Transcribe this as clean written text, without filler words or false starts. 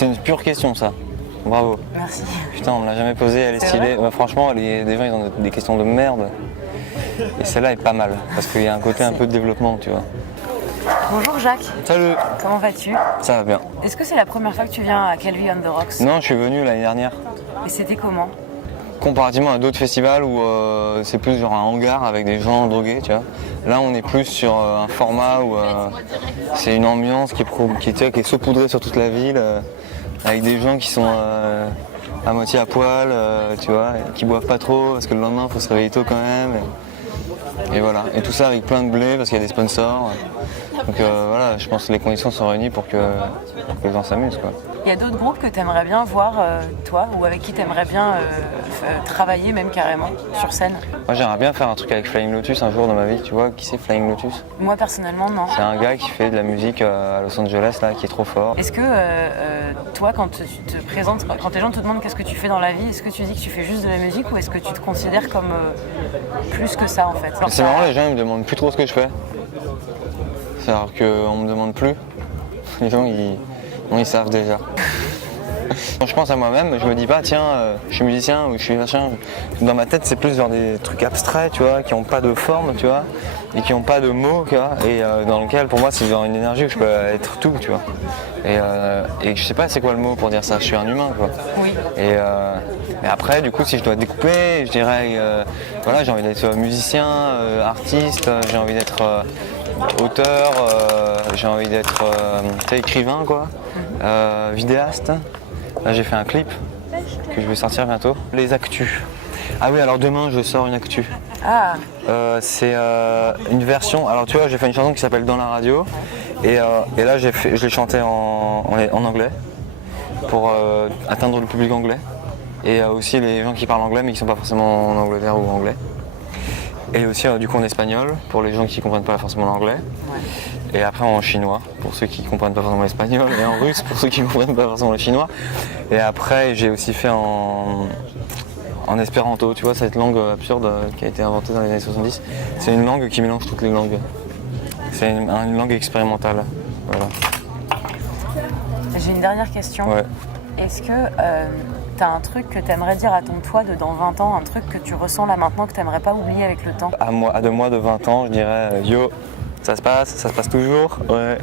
C'est une pure question ça. Bravo. Merci. Putain, on me l'a jamais posée, elle est stylée. Ouais, franchement, des gens ils ont des questions de merde. Et celle-là est pas mal, parce qu'il y a un côté un peu de développement, tu vois. Bonjour Jacques. Salut. Comment vas-tu? Ça va bien. Est-ce que c'est la première fois que tu viens à Calvi on the Rocks? Non, je suis venu l'année dernière. Et c'était comment? Comparativement à d'autres festivals où c'est plus genre un hangar avec des gens drogués, tu vois. Là, on est plus sur un format où c'est une ambiance qui est saupoudrée sur toute la ville, avec des gens qui sont à moitié à poil, tu vois, et qui boivent pas trop parce que le lendemain, il faut se réveiller tôt quand même. Et voilà. Et tout ça avec plein de blé parce qu'il y a des sponsors. Donc voilà, je pense que les conditions sont réunies pour que les gens s'amusent, quoi. Il y a d'autres groupes que tu aimerais bien voir, toi, ou avec qui tu aimerais bien travailler même carrément, sur scène? Moi j'aimerais bien faire un truc avec Flying Lotus un jour dans ma vie. Tu vois qui c'est Flying Lotus? Moi personnellement, non. C'est un gars qui fait de la musique à Los Angeles, là, qui est trop fort. Est-ce que toi, quand tu te présentes, quand les gens te demandent qu'est-ce que tu fais dans la vie, est-ce que tu dis que tu fais juste de la musique ou est-ce que tu te considères comme plus que ça en fait? C'est marrant, les gens ils me demandent plus trop ce que je fais. C'est-à-dire qu'on me demande plus. Les gens ils savent déjà. Quand je pense à moi-même, je me dis pas tiens, je suis musicien ou je suis machin. Dans ma tête c'est plus genre des trucs abstraits, tu vois, qui n'ont pas de forme, tu vois, et qui n'ont pas de mots, tu vois, et dans lequel pour moi c'est genre une énergie où je peux être tout, tu vois. Et je sais pas c'est quoi le mot pour dire ça, je suis un humain, quoi. Oui. Et après du coup si je dois découper, je dirais voilà, j'ai envie d'être musicien, artiste, j'ai envie d'être auteur, j'ai envie d'être écrivain, quoi, vidéaste. Là j'ai fait un clip que je vais sortir bientôt. Les actus. Ah oui, alors demain je sors une actu. Ah, C'est une version, alors tu vois j'ai fait une chanson qui s'appelle Dans la radio et là je l'ai chantée en anglais pour atteindre le public anglais et aussi les gens qui parlent anglais mais qui ne sont pas forcément en Angleterre ou anglais. Et aussi du coup en espagnol pour les gens qui ne comprennent pas forcément l'anglais. ouais. Et après en chinois pour ceux qui ne comprennent pas forcément l'espagnol et en russe pour ceux qui ne comprennent pas forcément le chinois. Et après j'ai aussi fait en espéranto, tu vois, cette langue absurde qui a été inventée dans les années 70. C'est une langue qui mélange toutes les langues. C'est une langue expérimentale. Voilà. J'ai une dernière question. Ouais. Est-ce que tu as un truc que tu aimerais dire à ton toi de dans 20 ans, un truc que tu ressens là maintenant que tu n'aimerais pas oublier avec le temps? À de moi de 20 ans, je dirais yo, ça se passe toujours. Ouais.